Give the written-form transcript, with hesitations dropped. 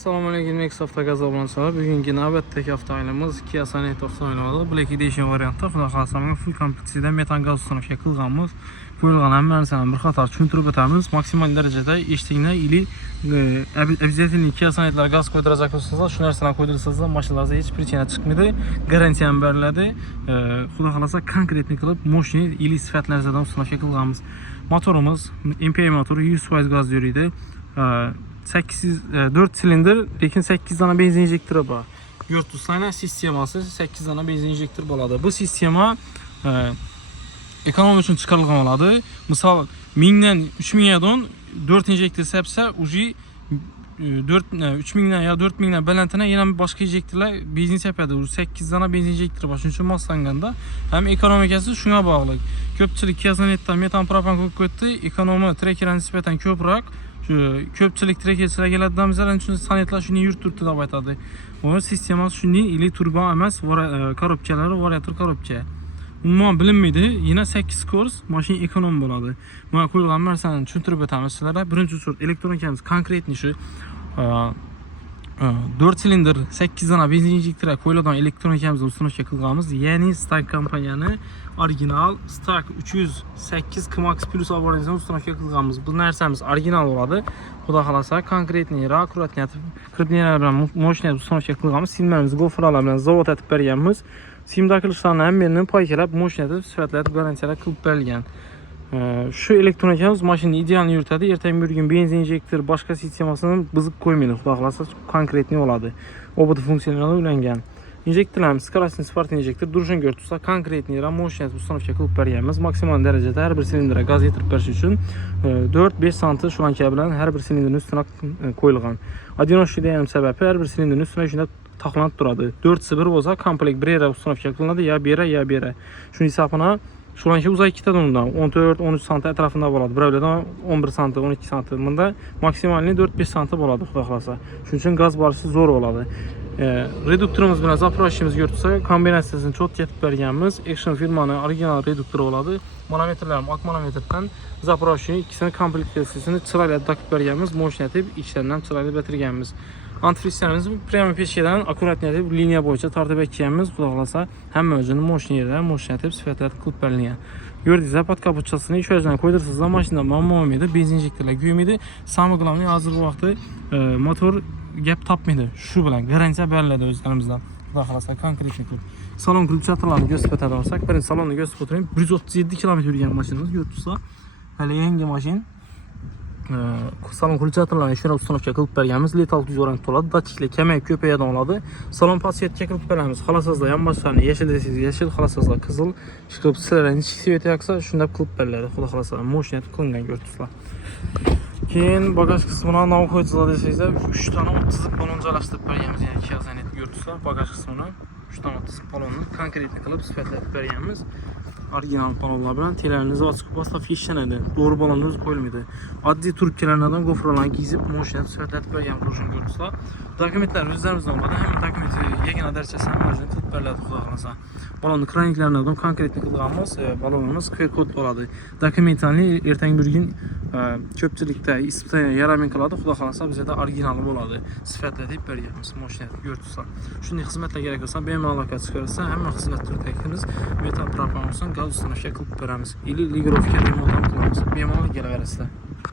Assalamualaikum, Next Avtogaz abonachilari. Bugungi navbatdagi avtomobilimiz Kia Sonet avtomobili. Black Edition variantda, xudo xolasa, full kompleksida metan gaz ustunovka qilganmiz. Qo'yilgan hamma narsani bir qator tushuntirib o'tamiz. Maksimal darajada eshitdinglar, ili обязательно Kia Sonetlar gaz qo'ydirajak bo'lsangiz, shu narsalarni qo'ydirsangiz, mashinalaringizda hech prichina chiqmaydi. Garantiya ham beriladi. Xudo xolasa, konkretni qilib, mashina ili sifatlardan ustunovka qilganmiz. Motorimiz MPI motori 100% gaz yuriydi. 4 silindir, lekin 8 tane benzin injektori bor. Yurtuslarning sistemasi 8 tane benzin injektor bo'ladi. Bu sistema ekonomiya uchun chiqarilgan bo'ladi. Misol 1000 dan 3000 ga 4 injektor sepsa, uji 3000 dan yo 4000 dan balandina yana boshqa injektorlar benzin sepadi. 8 tane benzin injektori bor. Shuning uchun moslanganda ham ekonomikasi shunga bog'liq. Ko'pchilik Kia Sonetda metan propan qo'yib ketdi, ekonomi trekerga nisbatan ko'proq. Ko'pchilik trekerchilar keladigan bizlar uchun Sonetlar shuni yurtibdi deb aytadi. Bu sistemasi shunday, ili turbo emas, korobchalari variator korobcha. Umuman bilinmaydi, yana 8 kurs mashina ekonom bo'ladi. Mana qo'yilgan narsani tushuntirib o'tamiz sizlarga. Birinchi sort elektronikamiz konkretni shu 4 silindir 8 dana benzin injektori qo'yiladigan elektronikamizni ustunovka qilganmiz. Ya'ni Stark kompaniyani original Stark 308 Kmax Plus oborangizni ustunovka qilganmiz. Bu narsamiz original bo'ladi. Xudo xolasa, konkretni akkuratniyat kriptniyalar bilan mashinani ustunovka qilganmiz. Simlarimizni gofralar bilan zavod etib berganmiz. Sim takilishlarni hammasini poykalab, mashinada sifatlarni garantiyalar qilib berilgan. Şu elektronikamiz mashinani idealni yuritadi. Ertangi bir gün benzin injektor boshqa sistemasini buzib qo'ymaydi. Xudo xolasa, konkretni bo'ladi. OBD funksiyalari ulangan. Injektorlarimiz Krasny Sport injektor durishini ko'rib tursa, konkretni mashinani ustunovka qilib berganmiz. Maksimal darajada har bir silindrga gaz yetirib berish uchun 4-5 sm shlanka bilan har bir silindrning ustiga qo'yilgan. Odinoshchining sababi har bir silindrning ustiga shunday taqlanib turadi. 4-1 bo'lsa, komplekt birera ustunovka qilinadi, ya bera. Shuning hisobina shlanka uzayib ketadi undan. 14-13 sm atrofida bo'ladi. Birovlarda 11 sm, 12 sm. Bunda maksimalni 4-5 sm bo'ladi, xudo xolasa. Shuning uchun gaz borishi zo'r bo'ladi. Reduktorimiz bilan zapravashimiz yurtsa, kombinatsiyasini cho't yetib berganmiz. Action firmaning original reduktori bo'ladi. Manometrlarimiz ak manometrdan zapravashni ikkisini komplektatsiyasini chiroyli takib berganmiz. Mashina deb ichlardan chiroyli bitirganmiz. Antifrizlarimizni prema peshkadan akkuratniyat deb liniya bo'yicha tortib ekkanmiz. Xudo xolasa, hamma o'zini mashina deb sifatlar qilib berilgan. Gördüğünüz pod kapotchasini shu yerdan qo'ydirsangiz, mashinada muammo bo'lmaydi, benzin injektorlar kuymaydi. Самое главное, hozirgi vaqtda motor gap topmaydi. Shu bilan garantiya beriladi o'zlarimizdan. Xudo xolasa, konkretni qilib. Salon kulchatorlarini ko'rsatib o'tadi olsak, birinchi salonni ko'rsatib o'tirayim. 137 km yurgan mashinamiz yurtsa, hali yangi mashina. Salon kulchatorlarini shuna ustunovka qilib berganmiz. Letal tuz variant bo'ladi. Datchiklar kamayib ko'payadi oladi. Salon podsvetka qilib beramiz. Xolasizlar yonboshlarni yashil desangiz yashil, xolasizlar qizil, chiqib sizlarning sveti yoqsa shunda qilib beriladi. Xudo xolasa, mashina qilingan ko'ribsizlar. Keyin bagaj qismini nav qo'yibsizlar desangizlar, 3 dona 30 balon joylashtirib berganmiz. Ya'ni Kia Sonet ko'ribsizlar, bagaj qismini 3 dona 30 balonni konkretni qilib sifatlatib berganmiz. Original balonlar bilan telarni zavod postavka ishlanadi. To'g'ri balon o'zi qo'yilmaydi. Oddiy turkchalardan gofralarni kiyib mashinani sifatlatib bergan bo'lishini ko'rsizlar. Dokumentlar o'zlarimizdan bo'ladi. Hamma dokumenti yagona darajasi hammasini qilib beriladi, xudo xolasa. Balonni kraniklaridan konkretni qilganmiz. Balonimiz QR-kod bo'ladi. Dokumentlarni ertangi bir kun ko'pchilikda isbotga yaramin qiladi. Xudo xolasa, bizda originali bo'ladi. Sifatlatib berganmiz mashinani ko'rsizlar. Shunday xizmatlar kerak bo'lsa, bemalol aloqa chiqarsa, hamma xizmat turdagimiz metan propan olsin, gaz ustunovka qilib beramiz. Ili ligirovka remont ham qilamiz. Bemalol kelaverasizlar.